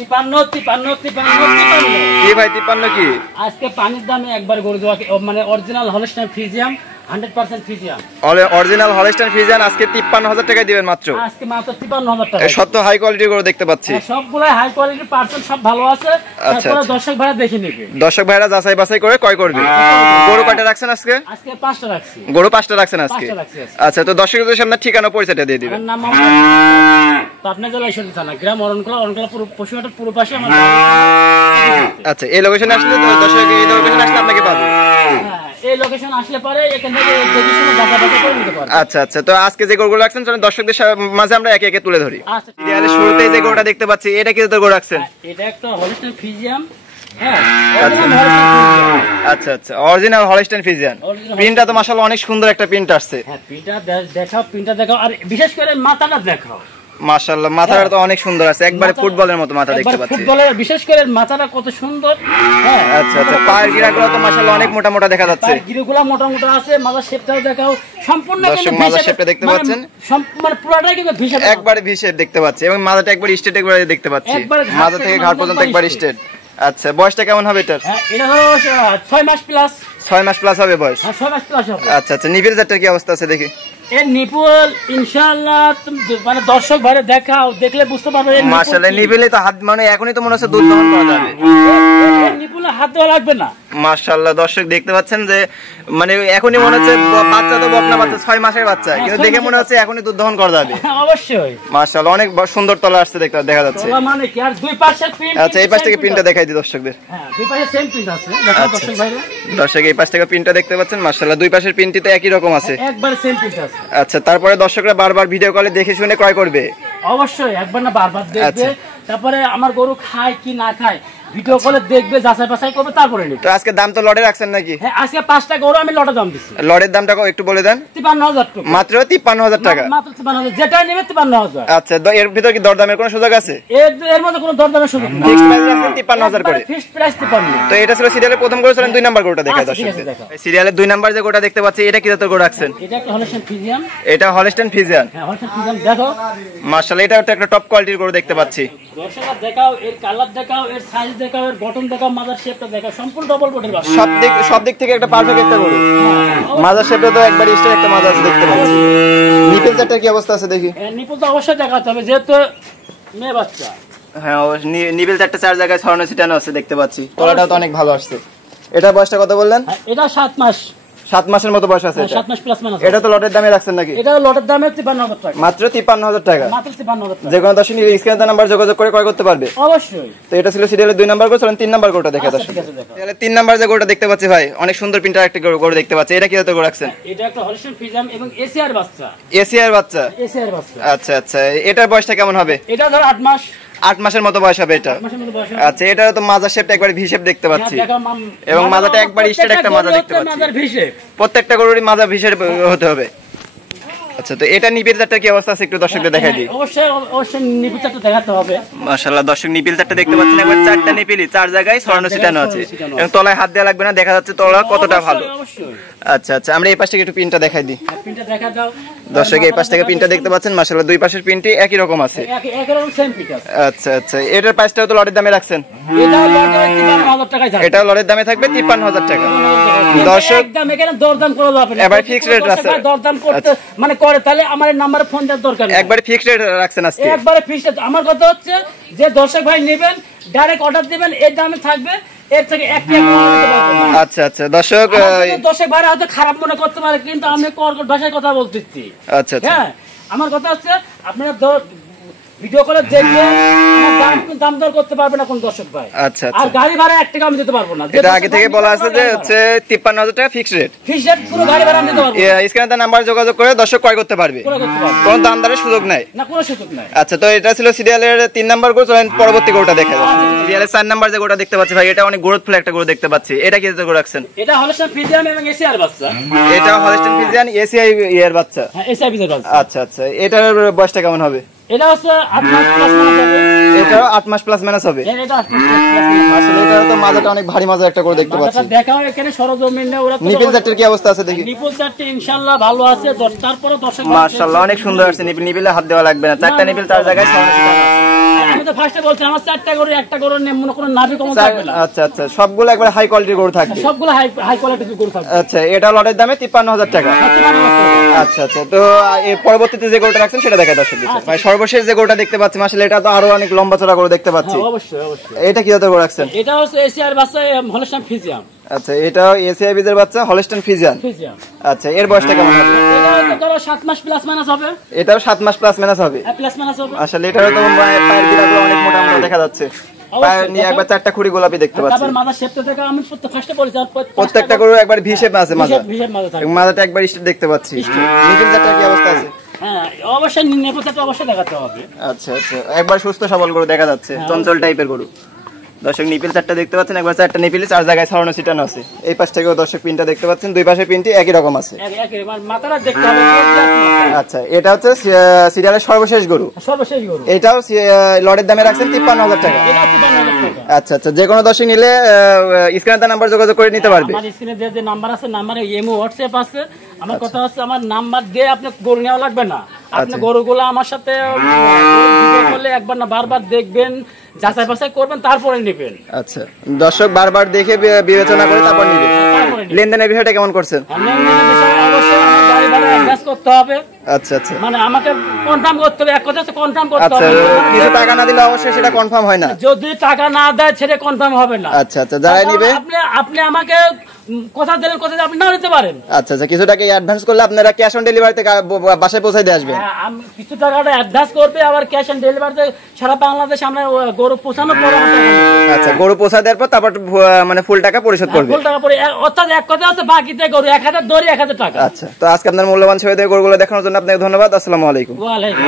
53 53 53 কি ভাই 53 কি? আজকে পানির দামে একবার গরু দেওয়া মানে original Holstein ফ্রিজিয়াম 100% ফ্রিজিয়াম original Holstein Friesian আজকে 53000 টাকা দিবেন মাত্র। আজকে মাত্র 53000 টাকা। সব তো হাই কোয়ালিটির গরু দেখতে পাচ্ছি। সবগুলো হাই কোয়ালিটির পার্সেন্ট সব ভালো আছে। তারপরে দর্শক ভাইরা দেখে নেবে। দর্শক ভাইরা যাচাই বাছাই করে ক্রয় করবে। গরু কয়টা রাখছেন আজকে? আজকে 5টা রাখছি। গরু 5টা রাখছেন আজকে। আচ্ছা, তো দর্শকদের সামনে ঠিকানা পরিচয়টা দিয়ে দিবেন। নাম পাবনা জেলা ঈশ্বরদী থানা, গ্রাম অরণকলা পুরো পশুহাটের পুরো পাশে আমার। আচ্ছা, এই লোকেশনে আসলে দর্শক এই লোকেশনে আসলে আপনাকে পাবে। এই লোকেশন আসলে পরে এখান থেকে দেখে শুনে দাদা করে নিতে পারবে। আচ্ছা আচ্ছা, তো আজকে যে গরুগুলো রাখছেন চলুন দর্শকদের মাঝে আমরা একে একে তুলে ধরি। আচ্ছা, সিরিয়ালে শুরুতেই যে গরুটা দেখতে পাচ্ছি এটা কি গরু রাখছেন? এটা একটা হলস্টাইন ফ্রিজিয়াম। আচ্ছা আচ্ছা, অরিজিনাল হলস্টাইন ফ্রিজিয়ান। প্রিন্টটা তো মাশাআল্লাহ অনেক সুন্দর একটা প্রিন্ট আসছে। হ্যাঁ, প্রিন্টটা দেখাও আর বিশেষ করে মাথাটা দেখাও। মাশাআল্লাহ, মাথাটা তো অনেক সুন্দর আছে, একবারে ফুটবলের মতো মাথা দেখতে পাচ্ছি। ফুটবলের বিশেষ করে মাথাটা কত সুন্দর। হ্যাঁ, আচ্ছা আচ্ছা, পায়ের গিরাগুলো তো মাশাআল্লাহ অনেক মোটা মোটা দেখা যাচ্ছে। পায়ের গিরাগুলো মোটা মোটা আছে, মাথার শেপটাও দেখাও সম্পূর্ণ। দর্শক মাথার শেপটা দেখতে পাচ্ছেন, সম্পূর্ণ পুরোটাই কিন্তু ভি শেপ, একবারে ভি শেপ দেখতে পাচ্ছি এবং মাথাটা একবার স্ট্রেট একবারে দেখতে পাচ্ছি, মাথা থেকে ঘাড় পর্যন্ত একবার স্ট্রেট। আচ্ছা, বয়সটা কেমন হবে এটার? এটা হলো 6 মাস প্লাস। 6 মাস প্লাস হবে বয়স। হ্যাঁ, 6 মাস প্লাস হবে। আচ্ছা আচ্ছা, নিবিল জাতটার কি অবস্থা আছে দেখি? এর নিপুল ইনশাআল্লাহ মানে দর্শক ভাইরে দেখাও, দেখলে বুঝতে পারবে। মাশাআল্লাহ, নিবিলে তো হাত মানে এখনই তো মনে হচ্ছে দুধ দহন করা যাবে। নিপুলে হাত দেওয়া লাগবে না। মাশাআল্লাহ, দর্শক দেখতে পাচ্ছেন যে মানে এখনই মনে হচ্ছে বাচ্চা তো বকনা বাচ্চা, 6 মাসের বাচ্চা, কিন্তু দেখে মনে হচ্ছে এখনই দুধ দহন করা যাবে। অবশ্যই। মাশাআল্লাহ, অনেক সুন্দর তলা আসছে দেখা যাচ্ছে। তলা মানে কি আর দুই পাশের প্রিন্ট। আচ্ছা, এই পাশ থেকে প্রিন্টটা দেখাই দিই দর্শকদের। হ্যাঁ, দুই পাশে সেম প্রিন্ট আছে, দেখো দর্শক ভাইরা। দর্শক এই পাশ থেকে প্রিন্টটা দেখতে পাচ্ছেন, মাশাআল্লাহ দুই পাশের প্রিন্টই তো একই রকম আছে, একবারে সেম প্রিন্ট আছে। আচ্ছা, তারপরে দর্শকরা বারবার ভিডিও কলে দেখে শুনে ক্রয় করবে। অবশ্যই, একবার না বারবার দেখবে। তারপরে আমার গরু খায় কি না খায় ভিডিও কলে দেখবে, যাচাই বাছাই করবে, তারপরে নিবে। তো আজকে দাম তো লটে রাখছেন নাকি? হ্যাঁ, আজকে 5টা গরু আমি লটে দাম দিছি। লটের দামটা একটু বলে দেন। 53000 টাকা মাত্র। 53000 টাকা মাত্র 53000, যেটা নেবে 53000। আচ্ছা, এর ভিতর কি দরদামের কোনো সুযোগ আছে? এর মধ্যে কোনো দরদামের সুযোগ নেই। ফিক্সড প্রাইস রাখছেন 53000 করে। Fixed price 53। তো এটা ছিল সিরিয়ালের প্রথম গরু, চলেন 2 নাম্বার গরুটা দেখাই দর্শক। সিরিয়ালের 2 নাম্বার যে গরুটা দেখতে পাচ্ছি এটা কি জাতের গরু রাখছেন? এটা একটা হলস্টাইন ফ্রিজিয়াম। এটা হলস্টাইন ফ্রিজিয়ান। হ্যাঁ, হলস্টাইন ফ্রিজিয়াম দেখো। মাশাআল্লাহ, এটা একটা টপ কোয়ালিটির গরু দেখতে পাচ্ছি। দর্শকরা দেখাও, এর কালার দেখাও, এর সাইজ দেখাও, এর বটন দেখাও, মাদার শেপটা দেখাও, সম্পূর্ণ ডবল বডির বাচ্চা। সব দিক থেকে একটা পারফেক্ট একটা গরু। মাদার শেপে তো একবার স্টার একটা মাদার আছে দেখতে পাচ্ছি। নিপল জাতটার কি অবস্থা আছে দেখি? নিপল তো অবশ্যই দেখাতে হবে, যেহেতু মেয়ে বাচ্চা। হ্যাঁ, নিপল জাতটা 4 জায়গায় ছড়ানো ছিটানো আছে দেখতে পাচ্ছি। তলাটাও তো অনেক ভালো আসছে। এটা বয়সটা কত বললেন? এটা 7 মাস। 7 মাসের মতো বয়স আছে। 7 মাস প্লাস মাইনাস। এটা তো লটের দামে রাখছেন নাকি? এটা লটের দামে 53000 টাকা। মাত্র 53000 টাকা। মাত্র 53000 টাকা। যে কোনো দর্শক স্ক্রিনে নাম্বার যোগাযোগ করে ক্রয় করতে পারবে। অবশ্যই। তো এটা ছিল সিরিয়ালের 2 নাম্বার গরু, চলেন 3 নাম্বার গরুটা দেখে দর্শক। তাহলে 3 নাম্বার যে গরুটা দেখতে পাচ্ছি ভাই, অনেক সুন্দর প্রিন্টার একটা গরু দেখতে পাচ্ছি। এটা কি জাতের গরু রাখছেন? এটা একটা হলস্টাইন ফ্রিজিয়াম এবং এসিআর বাচ্চা। এসিআর বাচ্চা। এসিআর বাচ্চা। আচ্ছা আচ্ছা, এটার বয়সটা কেমন হবে? এটা ধর 8 মাস। 8 মাসের মতো বয়স হবে এটা। 8 মাসের মতো বয়স। আচ্ছা, এটা তো মাজার শেপটা একবার ভি শেপ দেখতে পাচ্ছি এবং মাজাটা একবার স্ট্রেট একটা মাজা দেখতে পাচ্ছি। মাজার ভি শেপ। প্রত্যেকটা গরুরই মাজা ভি শেপ হতে হবে। আচ্ছা, তো এটা নিপিল চারটা কি অবস্থা আছে একটু দর্শকদের দেখাই দিই। অবশ্যই নিপিল চারটা দেখাতে হবে। মাশাআল্লাহ, দর্শক নিপিল চারটা দেখতে পাচ্ছেন, একবার 4টা নিপিলই 4 জায়গায় ছড়ানো ছিটানো আছে এবং তলায় হাত দেওয়া লাগবে না, দেখা যাচ্ছে তলা কতটা ভালো। আচ্ছা আচ্ছা, আমরা এই পাশ থেকে একটু পিনটা দেখাই দিই। পিনটা দেখা দাও দর্শক, এই পাশ থেকে পিনটা দেখতে পাচ্ছেন, মাশাআল্লাহ দুই পাশের পিনটি একই রকম আছে। একই রকম সেম পিন আছে। আচ্ছা আচ্ছা, এটার প্রাইসটাও তো লটের দামে রাখছেন? এটা লটের 53000 টাকায় থাকবে। এটা লটের দামে থাকবে 53000 টাকা। দর্শক, একদম এখানে দরদাম করা যাবে না। এবার ফিক্সড রেট আছে। দরদাম করতে মানে করে তাহলে আমার নাম্বারে ফোন দেওয়ার দরকার নেই। একবারে ফিক্সড রেট রাখছেন আজকে? একবারে ফিক্সড। আমার কথা হচ্ছে যে দর্শক ভাই নেবেন, ডাইরেক্ট অর্ডার দিবেন, এই দামে থাকবে, এর থেকে এক টাকা কম দিতে পারবো না। আচ্ছা আচ্ছা, দর্শক দর্শক ভাই হয়তো খারাপ মনে করতে পারে, কিন্তু আমি কর্কট ভাষায় কথা বলতেছি। আচ্ছা আচ্ছা, হ্যাঁ, আমার কথা হচ্ছে আপনারা ভিডিও করে দেখলে আমার দাম দর করতে পারবে না কোন দর্শক ভাই। আচ্ছা আর গাড়ি ভাড়া 1 টাকা আমি দিতে পারবো না। এটা আগে থেকে বলা আছে যে হচ্ছে 53000 টাকা ফিক্সড রেট। ফিক্সড রেট, পুরো গাড়ি ভাড়া আমি দিতে পারবো। স্ক্রিনে নাম্বার যোগাযোগ করে দর্শক ক্রয় করতে পারবে, কোনো দাম দরের সুযোগ নাই। না, কোনো সুযোগ নাই। আচ্ছা, তো এটা ছিল সিরিয়ালের 3 নাম্বার গরু, চলেন পরবর্তী গরুটা দেখে যাই। সিরিয়ালের 4 নাম্বার যে গরুটা দেখতে পাচ্ছি ভাই, এটা অনেক গ্রোথফুল একটা গরু দেখতে পাচ্ছি। এটা কি জাতের গরু রাখছেন? এটা হলস্টাইন ফ্রিজিয়ান এবং এসিআর বাচ্চা। এটা হলস্টাইন ফ্রিজিয়ান এসিআই এর বাচ্চা। হ্যাঁ, এসিআই এর বাচ্চা। আচ্ছা আচ্ছা, এটার বয়সটা কেমন হবে? এটা হচ্ছে 8 মাস প্লাস মাইনাস হবে। এটাও 8 মাস প্লাস মাইনাস হবে। এটা 8 মাস প্লাস মাইনাস। আসলে এটা তো মাজাটা অনেক ভারী মাজা একটা করে দেখতে পাচ্ছি। মাথাটা দেখাও এখানে সরজমিনে ওরা তো নিপিল চারটার কি অবস্থা আছে দেখি। নিপিল চারটি ইনশাআল্লাহ ভালো আছে। তারপরে দর্শক মাশাআল্লাহ অনেক সুন্দর আছে নিপিল, নিপিলে হাত দেওয়া লাগবে না। চারটা নিপিল চার জায়গায় ছড়ানো ছিটানো আছে। আমি তো ফার্স্টে বলছি আমার 4টা গরু একটা গরু মনে কোনো নাভি কম থাকবে না। আচ্ছা আচ্ছা, সবগুলো একবার হাই কোয়ালিটির গরু থাকবে। সবগুলো হাই কোয়ালিটির গরু থাকবে। আচ্ছা, এটা লটের দামে 53000 টাকা। আচ্ছা আচ্ছা, তো এর পরবর্তীতে যে গরুটা রাখছেন সেটা দেখা দর্শক দিচ্ছে। ভাই সর্বশেষ যে গরুটা দেখতে পাচ্ছি মাশাআল্লাহ, এটা তো আরো অনেক লম্বা চড়া গরু দেখতে পাচ্ছি। অবশ্যই অবশ্যই। এটা কি জাতের গরু রাখছেন? এটা হচ্ছে এশিয়ার বাচ্চা হলস্টাইন ফ্রিজিয়ান। আচ্ছা, এটা এসিআই বীজের বাচ্চা হলস্টাইন ফ্রিজিয়ান। আচ্ছা, এর বয়সটা কেমন হবে? এটা ধরো 7 মাস প্লাস মাইনাস হবে। এটাও 7 মাস প্লাস মাইনাস হবে। প্লাস মাইনাস হবে। আসলে এটারও তো পায়ের গিরাগুলো অনেক মোটা মোটা দেখা যাচ্ছে। পায়ের নিয়ে একবার 4টা খুঁড়ি গোলাপি দেখতে পাচ্ছি। তারপর মাথা শেপটা থেকে আমি ফার্স্টে বলেছি প্রত্যেকটা গরু একবার ভি শেপ আছে মাথা। বিশেষ মাথা থাকে। মাথাটা একবার স্ট্রেট দেখতে পাচ্ছি। নিপিল চারটার কি অবস্থা আছে? হ্যাঁ অবশ্যই নেপথ্যটা অবশ্যই দেখাতে হবে। আচ্ছা আচ্ছা, একবার সুস্থ সবল গরু দেখা যাচ্ছে, চঞ্চল টাইপের গরু। দর্শক নিপিল চারটা দেখতে পাচ্ছেন, একবার 4টা নিপিলে 4 জায়গায় ছড়ানো ছিটানো আছে। এই পাশ থেকেও দর্শক পিনটা দেখতে পাচ্ছেন, দুই পাশে পিনটি একই রকম আছে। মাথাটা দেখতে হবে। আচ্ছা, এটা হচ্ছে সিরিয়ালের সর্বশেষ গরু। সর্বশেষ গরু। এটাও লটের দামে রাখছেন 53000 টাকা। এটা 53000 টাকা। আচ্ছা আচ্ছা, যে কোনো দর্শক নিলে স্ক্রিনে নাম্বার যোগাযোগ করে নিতে পারবে। আমার স্ক্রিনে যে নাম্বার আছে, নাম্বারে ইমো হোয়াটসঅ্যাপ আছে। আমার কথা হচ্ছে আমার নাম্বার দিয়ে আপনি গরু নেওয়া লাগবে না। আপনি গরুগুলো আমার সাথে ভিডিও করলে একবার না বারবার দেখবেন, যাচাই বাছাই করবেন, তারপরে নেবেন। আচ্ছা, দর্শক বারবার দেখে বিবেচনা করে তারপর নিবে। লেনদেনের বিষয়টা কেমন করছেন? লেনদেনের বিষয়ে অবশ্যই আমার গাড়ি ভাড়া অ্যাডজাস্ট করতে হবে। আচ্ছা আচ্ছা, মানে আমাকে কনফার্ম করতে হবে। এক কথা হচ্ছে কনফার্ম করতে আচ্ছা, হবে। কিছু টাকা না দিলে অবশ্যই সেটা কনফার্ম হয় না। যদি টাকা না দেয় সেটা কনফার্ম হবে না। আচ্ছা আচ্ছা, যারা নিবে আপনি আমাকে কথা দিলেন, কথা আপনি না নিতে পারেন। আচ্ছা আচ্ছা, কিছু টাকা অ্যাডভান্স করলে আপনারা ক্যাশ অন ডেলিভারিতে বাসায় পৌঁছে দিয়ে আসবেন। হ্যাঁ, আমি কিছু টাকাটা অ্যাডভান্স করবে, আবার ক্যাশ অন ডেলিভারিতে সারা বাংলাদেশ আমরা গরু পৌঁছানোর পরে আচ্ছা, গরু পৌঁছা দেওয়ার পর তারপর মানে ফুল টাকা পরিশোধ করবে। ফুল টাকা পরে, অর্থাৎ এক কথা হচ্ছে বাকিতে গরু 1000 দড়ি 1000 টাকা। আচ্ছা, তো আজকে আপনার মূল্যবান সময় দিয়ে গরুগুলো দেখানোর জন্য আপনাকে ধন্যবাদ। আসসালামু আলাইকুম। ওয়ালাইকুম।